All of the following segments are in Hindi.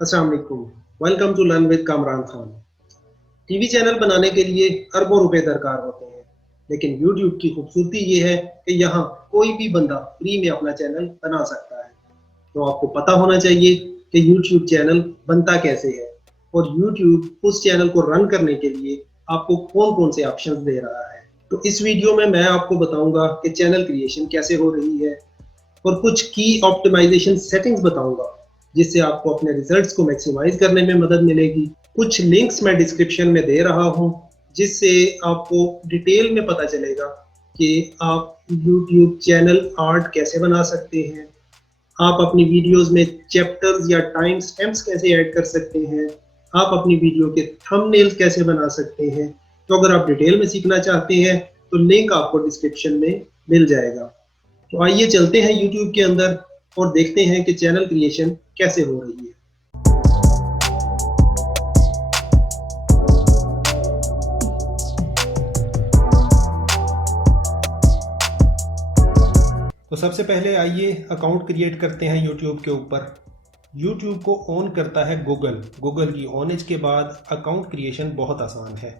अस्सलाम वालेकुम। Welcome to learn with Kamran Khan. TV channel बनाने के लिए अरबों रुपए दरकार होते हैं, लेकिन यूट्यूब की खूबसूरती ये है कि यहाँ कोई भी बंदा फ्री में अपना चैनल बना सकता है। तो आपको पता होना चाहिए कि यूट्यूब चैनल बनता कैसे है और यूट्यूब उस चैनल को रन करने के लिए आपको कौन-कौन से ऑप्शंस दे रहा है। तो इस वीडियो में मैं आपको बताऊंगा कि चैनल क्रिएशन कैसे हो रही है और कुछ की ऑप्टिमाइजेशन सेटिंग्स बताऊंगा जिससे आपको अपने रिजल्ट्स को मैक्सिमाइज करने में मदद मिलेगी। कुछ लिंक्स मैं डिस्क्रिप्शन में दे रहा हूं जिससे आपको डिटेल में पता चलेगा कि आप यूट्यूब चैनल आर्ट कैसे बना सकते हैं, आप अपनी वीडियोस में चैप्टर्स या टाइम स्टैम्प्स कैसे ऐड कर सकते हैं, आप अपनी वीडियो के थंबनेल्स कैसे बना सकते हैं। तो अगर आप डिटेल में सीखना चाहते हैं तो लिंक आपको डिस्क्रिप्शन में मिल जाएगा। तो आइए चलते हैं यूट्यूब के अंदर और देखते हैं कि चैनल क्रिएशन कैसे हो रही है। तो सबसे पहले आइए अकाउंट क्रिएट करते हैं यूट्यूब के ऊपर। यूट्यूब को ऑन करता है गूगल की ऑनेज के बाद अकाउंट क्रिएशन बहुत आसान है।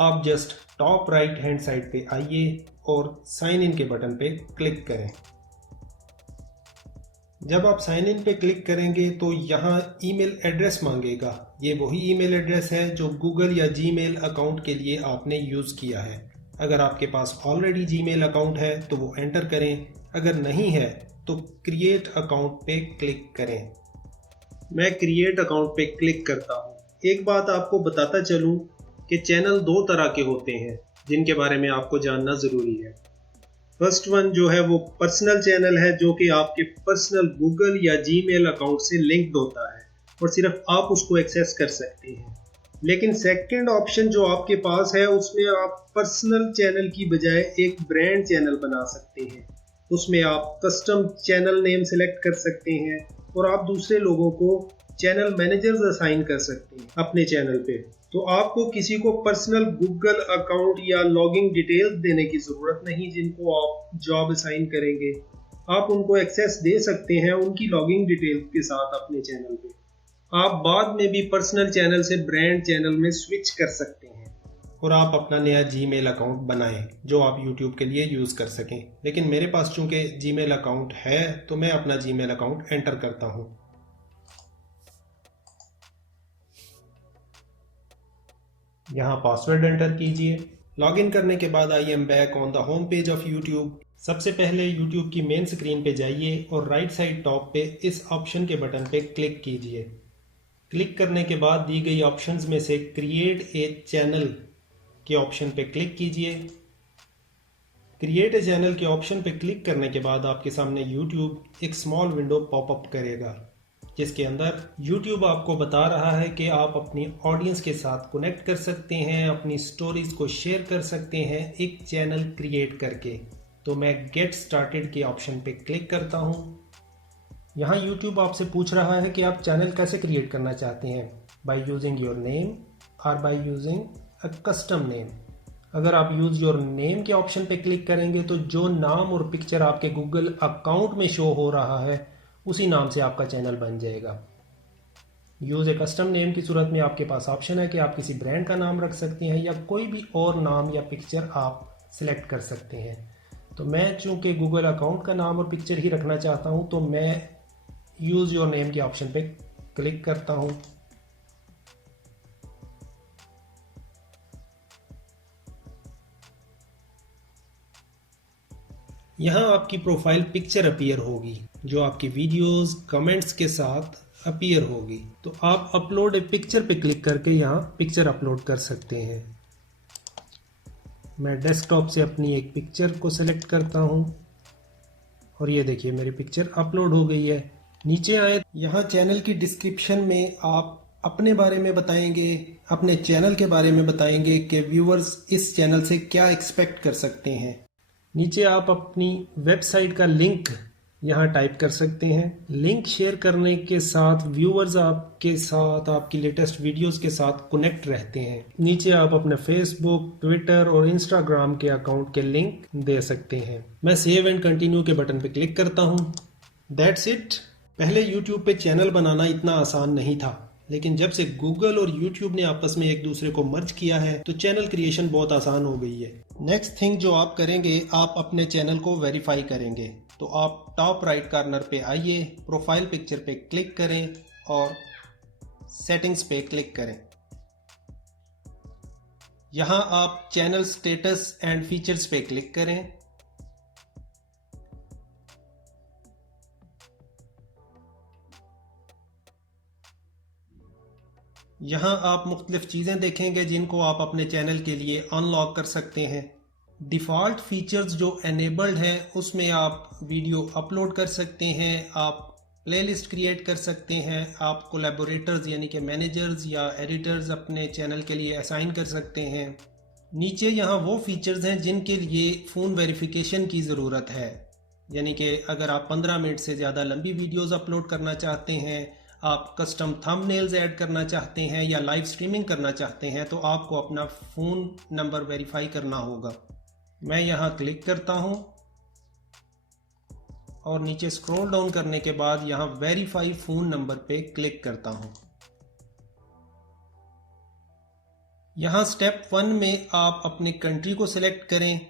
आप just top right hand side पे आइए और साइन इन के बटन पे क्लिक करें। जब आप साइन इन पे क्लिक करेंगे तो यहाँ ईमेल एड्रेस मांगेगा। ये वही ईमेल एड्रेस है जो गूगल या जीमेल अकाउंट के लिए आपने यूज़ किया है। अगर आपके पास ऑलरेडी जीमेल अकाउंट है तो वो एंटर करें, अगर नहीं है तो क्रिएट अकाउंट पे क्लिक करें। मैं क्रिएट अकाउंट पे क्लिक करता हूँ। एक बात आपको बताता चलूँ कि चैनल दो तरह के होते हैं जिनके बारे में आपको जानना ज़रूरी है। फर्स्ट वन जो है वो पर्सनल चैनल है जो कि आपके पर्सनल गूगल या जीमेल अकाउंट से लिंक्ड होता है और सिर्फ आप उसको एक्सेस कर सकते हैं। लेकिन सेकंड ऑप्शन जो आपके पास है उसमें आप पर्सनल चैनल की बजाय एक ब्रांड चैनल बना सकते हैं। उसमें आप कस्टम चैनल नेम सेलेक्ट कर सकते हैं और आप दूसरे लोगों को चैनल मैनेजर्स असाइन कर सकते हैं अपने चैनल पे। तो आपको किसी को पर्सनल गूगल अकाउंट या लॉगिंग डिटेल्स देने की ज़रूरत नहीं जिनको आप जॉब असाइन करेंगे। आप उनको एक्सेस दे सकते हैं उनकी लॉगिंग डिटेल्स के साथ अपने चैनल पे। आप बाद में भी पर्सनल चैनल से ब्रांड चैनल में स्विच कर सकते हैं और आप अपना नया जीमेल अकाउंट बनाएं जो आप यूट्यूब के लिए यूज़ कर सकें। लेकिन मेरे पास चूंकि जीमेल अकाउंट है तो मैं अपना जीमेल अकाउंट एंटर करता हूं। यहाँ पासवर्ड एंटर कीजिए। लॉगिन करने के बाद I am back on the home page of YouTube. सबसे पहले यूट्यूब की मेन स्क्रीन पे जाइए और राइट साइड टॉप पे इस ऑप्शन के बटन पे क्लिक कीजिए। क्लिक करने के बाद दी गई ऑप्शंस में से क्रिएट ए चैनल के ऑप्शन पे क्लिक कीजिए। क्रिएट ए चैनल के ऑप्शन पे क्लिक करने के बाद आपके सामने यूट्यूब एक स्मॉल विंडो पॉपअप करेगा जिसके अंदर यूट्यूब आपको बता रहा है कि आप अपनी ऑडियंस के साथ कनेक्ट कर सकते हैं, अपनी स्टोरीज को शेयर कर सकते हैं एक चैनल क्रिएट करके। तो मैं गेट स्टार्टेड के ऑप्शन पे क्लिक करता हूँ। यहाँ यूट्यूब आपसे पूछ रहा है कि आप चैनल कैसे क्रिएट करना चाहते हैं, बाय यूजिंग योर नेम और by using a custom name. अगर आप यूज योर नेम के ऑप्शन पे क्लिक करेंगे तो जो नाम और पिक्चर आपके गूगल अकाउंट में शो हो रहा है उसी नाम से आपका चैनल बन जाएगा। यूज ए कस्टम नेम की सूरत में आपके पास ऑप्शन है कि आप किसी ब्रांड का नाम रख सकते हैं या कोई भी और नाम या पिक्चर आप सिलेक्ट कर सकते हैं। तो मैं चूंकि गूगल अकाउंट का नाम और पिक्चर ही रखना चाहता हूं तो मैं यूज योर नेम के ऑप्शन पे क्लिक करता हूं। यहाँ आपकी प्रोफाइल पिक्चर अपीयर होगी जो आपकी वीडियोस कमेंट्स के साथ अपीयर होगी। तो आप अपलोड ए पिक्चर पे क्लिक करके यहाँ पिक्चर अपलोड कर सकते हैं। मैं डेस्कटॉप से अपनी एक पिक्चर को सेलेक्ट करता हूँ और ये देखिए मेरी पिक्चर अपलोड हो गई है। नीचे आए, यहाँ चैनल की डिस्क्रिप्शन में आप अपने बारे में बताएंगे, अपने चैनल के बारे में बताएंगे कि व्यूअर्स इस चैनल से क्या एक्सपेक्ट कर सकते हैं। नीचे आप अपनी वेबसाइट का लिंक यहाँ टाइप कर सकते हैं। लिंक शेयर करने के साथ व्यूअर्स आपके साथ आपकी लेटेस्ट वीडियोस के साथ कनेक्ट रहते हैं। नीचे आप अपने फेसबुक, ट्विटर और इंस्टाग्राम के अकाउंट के लिंक दे सकते हैं। मैं सेव एंड कंटिन्यू के बटन पे क्लिक करता हूँ। That's it. पहले YouTube पे चैनल बनाना इतना आसान नहीं था, लेकिन जब से गूगल और YouTube ने आपस में एक दूसरे को मर्ज किया है तो चैनल क्रिएशन बहुत आसान हो गई है। नेक्स्ट थिंग जो आप करेंगे, आप अपने चैनल को वेरीफाई करेंगे। तो आप टॉप राइट कॉर्नर पे आइए, प्रोफाइल पिक्चर पे क्लिक करें और सेटिंग्स पे क्लिक करें। यहाँ आप चैनल स्टेटस एंड फीचर्स पे क्लिक करें। यहाँ आप मुख्तलिफ चीज़ें देखेंगे जिनको आप अपने चैनल के लिए अनलॉक कर सकते हैं। डिफ़ॉल्ट फीचर्स जो एनेबल्ड हैं उसमें आप वीडियो अपलोड कर सकते हैं, आप प्लेलिस्ट क्रिएट कर सकते हैं, आप कोलैबोरेटर्स यानी कि मैनेजर्स या एडिटर्स अपने चैनल के लिए असाइन कर सकते हैं। नीचे यहाँ वो फीचर्स हैं जिनके लिए फ़ोन वेरिफिकेशन की ज़रूरत है, यानी कि अगर आप 15 मिनट से ज़्यादा लंबी वीडियोस अपलोड करना चाहते हैं, आप कस्टम थंबनेल्स ऐड करना चाहते हैं या लाइव स्ट्रीमिंग करना चाहते हैं, तो आपको अपना फ़ोन नंबर वेरीफाई करना होगा। मैं यहाँ क्लिक करता हूँ और नीचे स्क्रॉल डाउन करने के बाद यहाँ वेरीफाई फ़ोन नंबर पे क्लिक करता हूँ। यहाँ स्टेप 1 में आप अपने कंट्री को सिलेक्ट करें।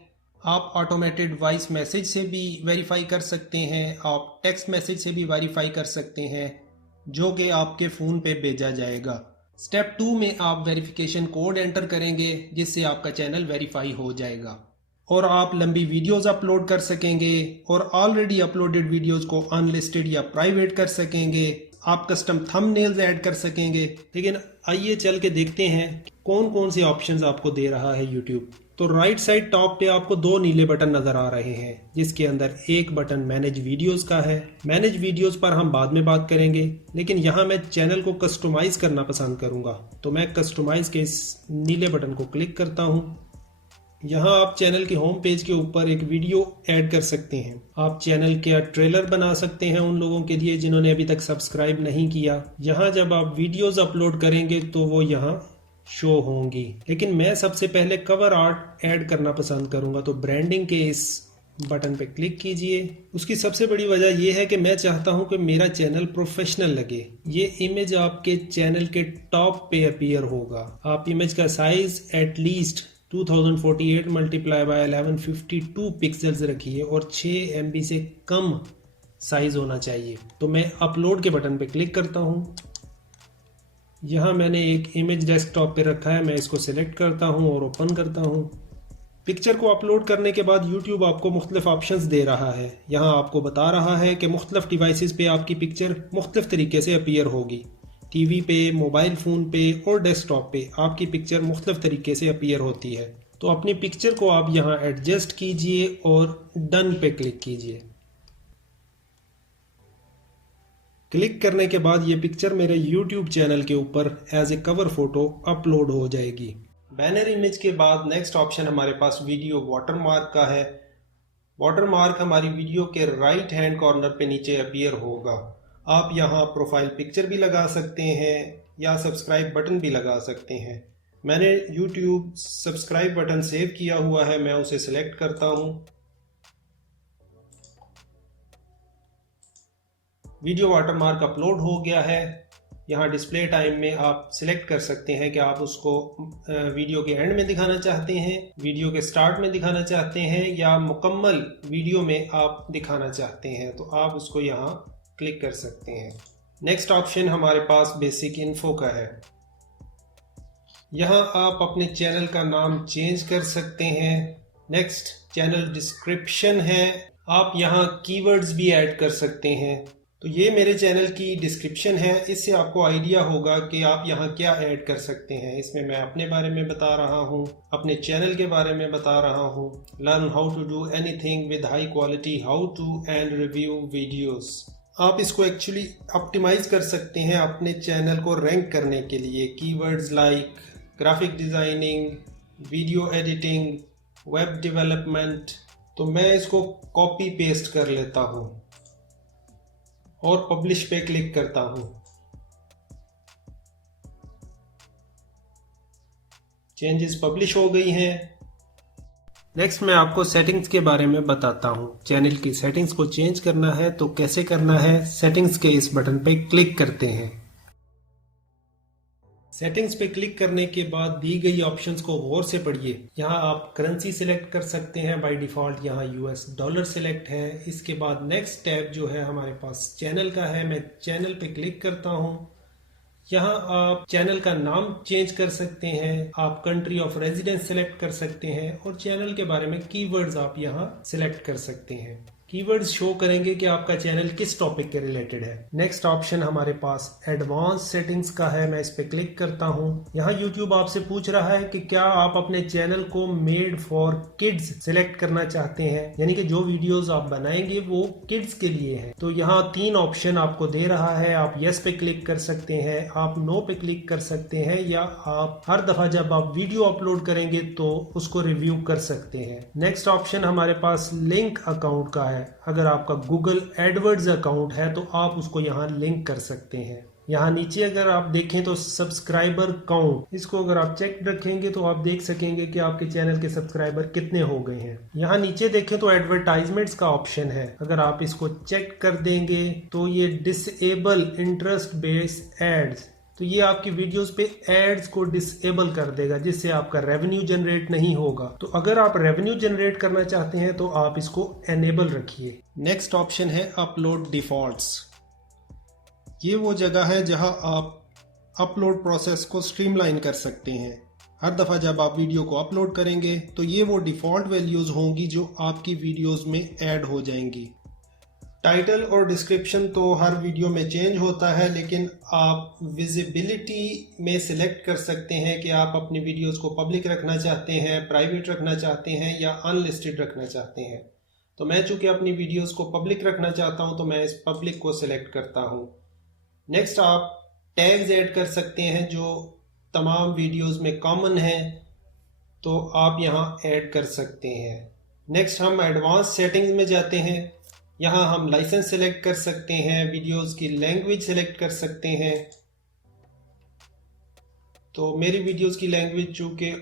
आप ऑटोमेटेड वॉइस मैसेज से भी वेरीफाई कर सकते हैं, आप टेक्स्ट मैसेज से भी वेरीफाई कर सकते हैं, जो कि आपके फ़ोन पे भेजा जाएगा। स्टेप 2 में आप वेरिफिकेशन कोड एंटर करेंगे, जिससे आपका चैनल वेरीफाई हो जाएगा और आप लंबी वीडियोस अपलोड कर सकेंगे और ऑलरेडी अपलोडेड वीडियोस को अनलिस्टेड या प्राइवेट कर सकेंगे। आप कस्टम थंबनेल्स ऐड कर सकेंगे। लेकिन आइए चल के देखते हैं कौन कौन से ऑप्शंस आपको दे रहा है यूट्यूब। तो राइट साइड टॉप पे आपको 2 नीले बटन नजर आ रहे हैं, जिसके अंदर एक बटन मैनेज वीडियोस का है। मैनेज वीडियोस पर हम बाद में बात करेंगे, लेकिन यहाँ मैं चैनल को कस्टमाइज करना पसंद करूंगा, तो मैं कस्टमाइज के इस नीले बटन को क्लिक करता हूँ। यहाँ आप चैनल के होम पेज के ऊपर एक वीडियो ऐड कर सकते हैं। आप चैनल के ट्रेलर बना सकते हैं उन लोगों के लिए जिन्होंने अभी तक सब्सक्राइब नहीं किया। यहाँ जब आप वीडियोस अपलोड करेंगे तो वो यहाँ शो होंगी, लेकिन मैं सबसे पहले कवर आर्ट ऐड करना पसंद करूंगा। तो ब्रांडिंग के इस बटन पे क्लिक कीजिए। उसकी सबसे बड़ी वजह यह है कि मैं चाहता हूं कि मेरा चैनल प्रोफेशनल लगे। ये इमेज आपके चैनल के टॉप पे अपीयर होगा। आप इमेज का size at least 2048 multiply by 1152 pixels रखिए और 6 MB से कम साइज होना चाहिए। तो मैं अपलोड के बटन पे क्लिक करता हूँ। यहाँ मैंने एक इमेज डेस्कटॉप पे रखा है, मैं इसको सिलेक्ट करता हूँ और ओपन करता हूँ। पिक्चर को अपलोड करने के बाद YouTube आपको मुख्तलिफ ऑप्शंस दे रहा है। यहाँ आपको बता रहा है कि मुख्तलिफ डिवाइसेस पे आपकी पिक्चर मुख्तलिफ तरीके से अपीयर होगी। टीवी पे, मोबाइल फ़ोन पे और डेस्कटॉप पे आपकी पिक्चर मुख्तलिफ तरीके से अपीयर होती है। तो अपनी पिक्चर को आप यहाँ एडजस्ट कीजिए और डन पे क्लिक कीजिए। क्लिक करने के बाद ये पिक्चर मेरे YouTube चैनल के ऊपर as a cover photo upload हो जाएगी। बैनर इमेज के बाद नेक्स्ट ऑप्शन हमारे पास वीडियो वाटरमार्क का है। वाटरमार्क हमारी वीडियो के राइट हैंड कॉर्नर पे नीचे अपीयर होगा। आप यहाँ प्रोफाइल पिक्चर भी लगा सकते हैं या सब्सक्राइब बटन भी लगा सकते हैं। मैंने YouTube सब्सक्राइब बटन सेव किया हुआ है, मैं उसे सिलेक्ट करता हूँ। वीडियो वाटरमार्क अपलोड हो गया है। यहाँ डिस्प्ले टाइम में आप सिलेक्ट कर सकते हैं कि आप उसको वीडियो के एंड में दिखाना चाहते हैं, वीडियो के स्टार्ट में दिखाना चाहते हैं या मुकम्मल वीडियो में आप दिखाना चाहते हैं। तो आप उसको यहाँ क्लिक कर सकते हैं। नेक्स्ट ऑप्शन हमारे पास बेसिक इन्फो का है। यहाँ आप अपने चैनल का नाम चेंज कर सकते हैं। नेक्स्ट चैनल डिस्क्रिप्शन है। आप यहाँ कीवर्ड्स भी ऐड कर सकते हैं। तो ये मेरे चैनल की डिस्क्रिप्शन है। इससे आपको आइडिया होगा कि आप यहाँ क्या ऐड कर सकते हैं। इसमें मैं अपने बारे में बता रहा हूँ, अपने चैनल के बारे में बता रहा हूँ, learn how to do anything with high quality, how to and review videos. आप इसको एक्चुअली ऑप्टिमाइज कर सकते हैं अपने चैनल को रैंक करने के लिए। Keywords like graphic designing, video editing, web development. तो मैं इसको कॉपी पेस्ट कर लेता हूँ और पब्लिश पे क्लिक करता हूँ। चेंजेस पब्लिश हो गई हैं। नेक्स्ट मैं आपको सेटिंग्स के बारे में बताता हूँ। चैनल की सेटिंग्स को चेंज करना है तो कैसे करना है, सेटिंग्स के इस बटन पे क्लिक करते हैं। सेटिंग्स पे क्लिक करने के बाद दी गई ऑप्शंस को गौर से पढ़िए। यहाँ आप करेंसी सिलेक्ट कर सकते हैं, बाय डिफॉल्ट यहाँ यूएस डॉलर सिलेक्ट है। इसके बाद नेक्स्ट टैब जो है हमारे पास चैनल का है, मैं चैनल पे क्लिक करता हूँ। यहाँ आप चैनल का नाम चेंज कर सकते हैं, आप कंट्री ऑफ रेजिडेंस सिलेक्ट कर सकते हैं और चैनल के बारे में कीवर्ड्स आप यहाँ सिलेक्ट कर सकते हैं। कीवर्ड्स शो करेंगे कि आपका चैनल किस टॉपिक के रिलेटेड है। नेक्स्ट ऑप्शन हमारे पास एडवांस सेटिंग्स का है, मैं इस पे क्लिक करता हूँ। यहाँ YouTube आपसे पूछ रहा है कि क्या आप अपने चैनल को मेड फॉर किड्स सिलेक्ट करना चाहते हैं, यानी कि जो वीडियोस आप बनाएंगे वो किड्स के लिए है। तो यहाँ 3 ऑप्शन आपको दे रहा है, आप यस पे क्लिक कर सकते हैं, आप नो पे क्लिक कर सकते हैं, या आप हर दफा जब आप वीडियो अपलोड करेंगे तो उसको रिव्यू कर सकते हैं। नेक्स्ट ऑप्शन हमारे पास लिंक अकाउंट का है। अगर आपका गूगल एडवर्ड्स अकाउंट है तो आप उसको यहाँ लिंक कर सकते हैं। यहाँ नीचे अगर आप देखें तो सब्सक्राइबर काउंट, इसको अगर आप चेक रखेंगे तो आप देख सकेंगे कि आपके चैनल के सब्सक्राइबर कितने हो गए हैं। यहाँ नीचे देखें तो एडवर्टाइजमेंट्स का ऑप्शन है, अगर आप इसको चेक कर देंगे तो ये डिसेबल इंटरेस्ट बेस्ड एड्स, तो ये आपकी वीडियोस पे एड्स को डिसेबल कर देगा, जिससे आपका रेवेन्यू जनरेट नहीं होगा। तो अगर आप रेवेन्यू जनरेट करना चाहते हैं तो आप इसको एनेबल रखिए। नेक्स्ट ऑप्शन है अपलोड डिफॉल्ट्स। ये वो जगह है जहां आप अपलोड प्रोसेस को स्ट्रीमलाइन कर सकते हैं। हर दफ़ा जब आप वीडियो को अपलोड करेंगे तो ये वो डिफ़ॉल्ट वैल्यूज़ होंगी जो आपकी वीडियोस में ऐड हो जाएंगी। टाइटल और डिस्क्रिप्शन तो हर वीडियो में चेंज होता है, लेकिन आप विजिबिलिटी में सिलेक्ट कर सकते हैं कि आप अपनी वीडियोस को पब्लिक रखना चाहते हैं, प्राइवेट रखना चाहते हैं या अनलिस्टेड रखना चाहते हैं। तो मैं चूँकि अपनी वीडियोस को पब्लिक रखना चाहता हूं तो मैं इस पब्लिक को सिलेक्ट करता हूं। नेक्स्ट आप टैग्स ऐड कर सकते हैं जो तमाम वीडियोस में कॉमन है, तो आप यहां ऐड कर सकते हैं। नेक्स्ट हम एडवांस सेटिंग्स में जाते हैं। यहाँ हम लाइसेंस सेलेक्ट कर सकते हैं, वीडियोस की लैंग्वेज सेलेक्ट कर सकते हैं। तो मेरी वीडियोस की लैंग्वेज चूँकि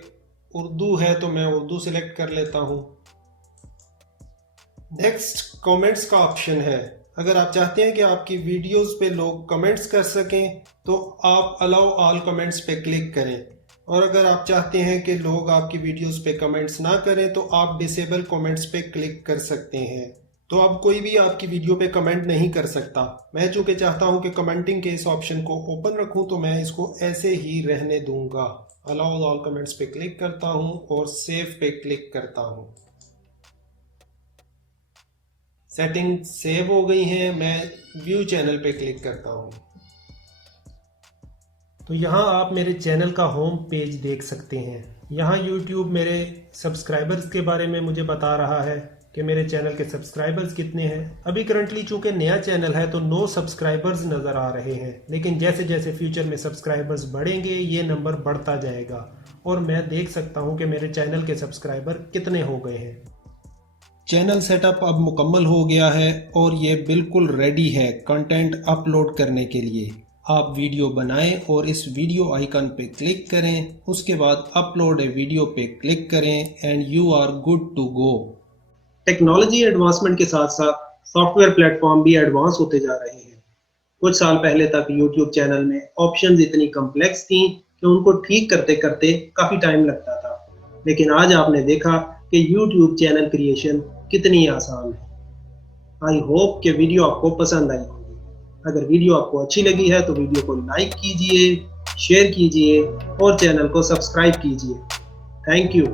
उर्दू है तो मैं उर्दू सेलेक्ट कर लेता हूँ। नेक्स्ट कमेंट्स का ऑप्शन है। अगर आप चाहते हैं कि आपकी वीडियोस पे लोग कमेंट्स कर सकें तो आप अलाउ ऑल कमेंट्स पे क्लिक करें, और अगर आप चाहते हैं कि लोग आपकी वीडियोस पे कमेंट्स ना करें तो आप डिसेबल कमेंट्स पे क्लिक कर सकते हैं। तो अब कोई भी आपकी वीडियो पे कमेंट नहीं कर सकता। मैं चूंकि चाहता हूं कि कमेंटिंग के इस ऑप्शन को ओपन रखूं तो मैं इसको ऐसे ही रहने दूंगा। अलाउ ऑल कमेंट्स पे क्लिक करता हूं और सेव पे क्लिक करता हूं। सेटिंग सेव हो गई हैं, मैं व्यू चैनल पे क्लिक करता हूं। तो यहाँ आप मेरे चैनल का होम पेज देख सकते हैं। यहाँ YouTube मेरे सब्सक्राइबर्स के बारे में मुझे बता रहा है कि मेरे चैनल के सब्सक्राइबर्स कितने हैं। अभी करंटली चूंकि नया चैनल है तो 9 सब्सक्राइबर्स नज़र आ रहे हैं, लेकिन जैसे जैसे फ्यूचर में सब्सक्राइबर्स बढ़ेंगे ये नंबर बढ़ता जाएगा और मैं देख सकता हूं कि मेरे चैनल के सब्सक्राइबर कितने हो गए हैं। चैनल सेटअप अब मुकम्मल हो गया है और ये बिल्कुल रेडी है कंटेंट अपलोड करने के लिए। आप वीडियो बनाएं और इस वीडियो आइकन पे क्लिक करें, उसके बाद अपलोड ए वीडियो पे क्लिक करें and you are good to go. Technology advancement के साथ साथ सॉफ्टवेयर प्लेटफॉर्म भी एडवांस होते जा रहे हैं। कुछ साल पहले तक YouTube चैनल में ऑप्शंस इतनी कॉम्प्लेक्स थी कि उनको ठीक करते करते काफ़ी टाइम लगता था, लेकिन आज आपने देखा कि YouTube चैनल क्रिएशन कितनी आसान है। आई होप कि वीडियो आपको पसंद आई होगी। अगर वीडियो आपको अच्छी लगी है तो वीडियो को लाइक कीजिए, शेयर कीजिए और चैनल को सब्सक्राइब कीजिए। Thank you.